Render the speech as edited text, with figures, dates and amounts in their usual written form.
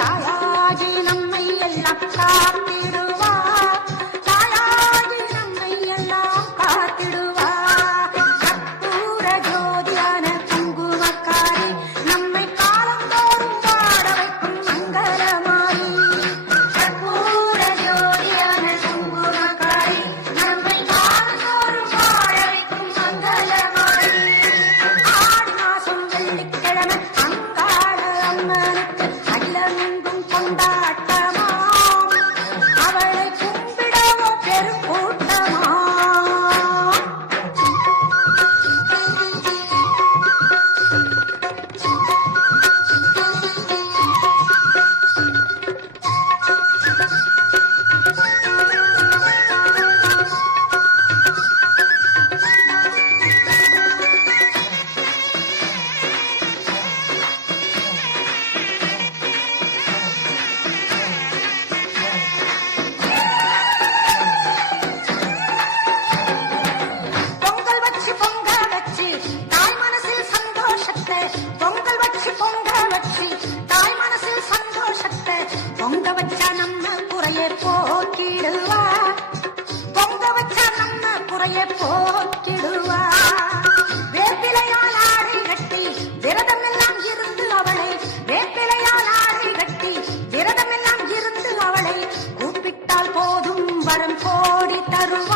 தாயாகி நம்மை எல்லாம் காத்திடுவார், தாயாகி நம்மை எல்லாம் காத்திடுவார். கற்பூர ஜோதியான குங்குமக்காரி நம்மை காலந்தோறும் பாட வைக்கும் மங்களமாரி. கற்பூர ஜோதியான குங்குமக்காரி நம்மை காலந்தோறும் பாட வைக்கும் மங்களமாரி. ஆடி மாசம் வெள்ளிக்கிழமை அங்காள அம்மனுக்கு அகிலமெங்கும் கொண்டாட்டமாம், அவளை கும்பிடவோ பெருங்கூட்டமாம். பொங்கல் வச்சு பொங்க வச்சு தாய் மனசில் சந்தோஷத்தை, பொங்கல் வச்சு பொங்க வச்சு தாய் மனசில் சந்தோஷத்தை, பொங்க வச்சா நம்ம குறையை போக்கிடுவா, பொங்க வச்சா நம்ம குறையை போக்கிடுவா. வேப்பிலையால் ஆடை கட்டி விரதமெல்லாம் இருந்து அவளை, வேப்பிலையால் ஆடை கட்டி விரதமெல்லாம் இருந்து அவளை கூப்பிட்டால் போதும் வரம் கோடி தருவா.